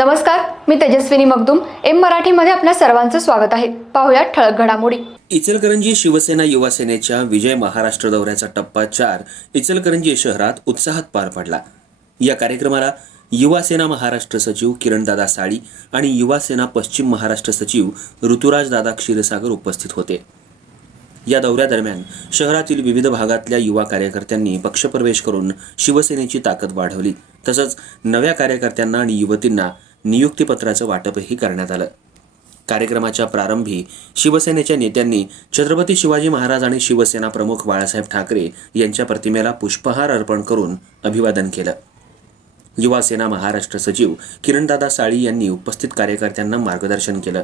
नमस्कार मी तेजस्विनी मगदुम. एम मराठीमध्ये आपल्या सर्वांचं स्वागत आहे. पाहुयात ठळक घडामोडी. इचलकरंजी शिवसेना युवा सेनेच्या विजय महाराष्ट्र दौऱ्याचा टप्पा चार इचलकरंजी शहरात उत्साहात पार पडला. या कार्यक्रमाला युवा सेना महाराष्ट्र सचिव किरणदादा साळी आणि युवा सेना पश्चिम महाराष्ट्र सचिव ऋतुराजदादा क्षीरसागर उपस्थित होते. या दौऱ्यादरम्यान शहरातील विविध भागातल्या युवा कार्यकर्त्यांनी पक्षप्रवेश करून शिवसेनेची ताकद वाढवली. तसंच नव्या कार्यकर्त्यांना आणि युवतींना नियुक्तीपत्राचं वाटपही करण्यात आलं. कार्यक्रमाच्या प्रारंभी शिवसेनेच्या नेत्यांनी छत्रपती शिवाजी महाराज आणि शिवसेना प्रमुख बाळासाहेब ठाकरे यांच्या प्रतिमेला पुष्पहार अर्पण करून अभिवादन केलं. युवा सेना महाराष्ट्र सचिव किरणदादा साळी यांनी उपस्थित कार्यकर्त्यांना मार्गदर्शन केलं.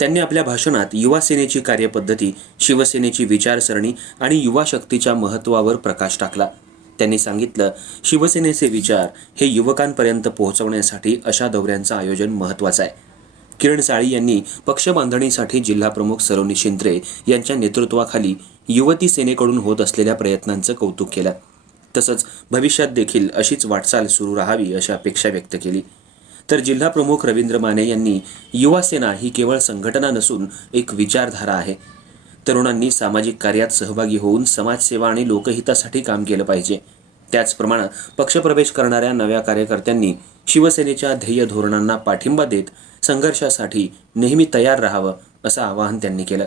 त्यांनी आपल्या भाषणात युवा सेनेची कार्यपद्धती शिवसेनेची विचारसरणी आणि युवा शक्तीच्या महत्त्वावर प्रकाश टाकला. त्यांनी सांगितलं शिवसेनेचे विचार हे युवकांपर्यंत पोहोचवण्यासाठी अशा दौऱ्यांचं आयोजन महत्त्वाचं आहे. किरण साळी यांनी पक्ष बांधणीसाठी जिल्हाप्रमुख सरोनी शिंद्रे यांच्या नेतृत्वाखाली युवती सेनेकडून होत असलेल्या प्रयत्नांचं कौतुक केलं. तसंच भविष्यात देखील अशीच वाटचाल सुरू राहावी अशी अपेक्षा व्यक्त केली. तर जिल्हाप्रमुख रवींद्र माने यांनी युवा सेना ही केवळ संघटना नसून एक विचारधारा आहे. तरुणांनी सामाजिक कार्यात सहभागी होऊन समाजसेवा आणि लोकहितासाठी काम केलं पाहिजे. त्याचप्रमाणे पक्षप्रवेश करणाऱ्या नव्या कार्यकर्त्यांनी शिवसेनेच्या ध्येय धोरणांना पाठिंबा देत संघर्षासाठी नेहमी तयार राहावं असं आवाहन त्यांनी केलं.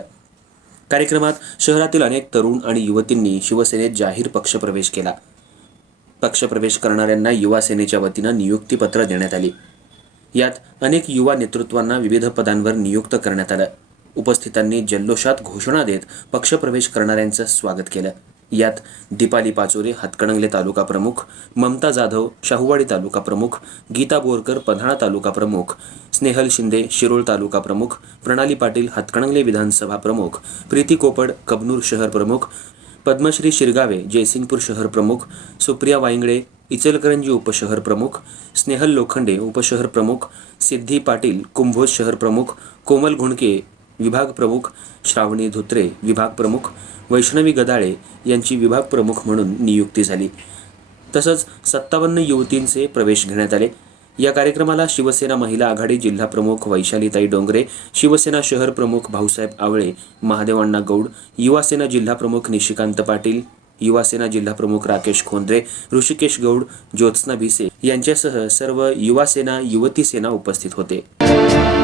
कार्यक्रमात शहरातील अनेक तरुण आणि युवतींनी शिवसेनेत जाहीर पक्षप्रवेश केला. पक्षप्रवेश करणाऱ्यांना युवा सेनेच्या वतीनं नियुक्तीपत्र देण्यात आली. यात अनेक युवा नेतृत्वांना विविध पदांवर नियुक्त करण्यात आलं. उपस्थितांनी जल्लोषात घोषणा देत पक्षप्रवेश करणाऱ्यांचं स्वागत केलं. यात दीपाली पाचोरे हातकणंगले तालुका प्रमुख ममता जाधव शाहूवाडी तालुका प्रमुख गीता बोरकर पन्हाळा तालुका प्रमुख स्नेहल शिंदे शिरोळ तालुका प्रमुख प्रणाली पाटील हातकणंगले विधानसभा प्रमुख प्रीती कोपड कबनूर शहर प्रमुख पद्मश्री शिरगावे जयसिंगपूर शहर प्रमुख सुप्रिया वाईंगडे इचलकरंजी उपशहर प्रमुख स्नेहल लोखंडे उपशहर प्रमुख सिद्धी पाटील कुंभोज शहर प्रमुख कोमल घुणके विभाग प्रमुख श्रावणी धोत्रे विभाग प्रमुख वैष्णवी गदाळे यांची विभाग प्रमुख म्हणून नियुक्ती झाली. तसंच सत्तावन्न युवतींचे प्रवेश घेण्यात आले. या कार्यक्रमाला शिवसेना महिला आघाडी जिल्हा प्रमुख वैशालीताई डोंगरे शिवसेना शहर प्रमुख भाऊसाहेब आवळे महादेवांना गौड युवासेना जिल्हा प्रमुख निशिकांत पाटील युवासेना जिल्हा प्रमुख राकेश खोंद्रे ऋषिकेश गौड ज्योत्स्ना भिसे यांच्यासह सर्व युवासेना युवती सेना उपस्थित होते.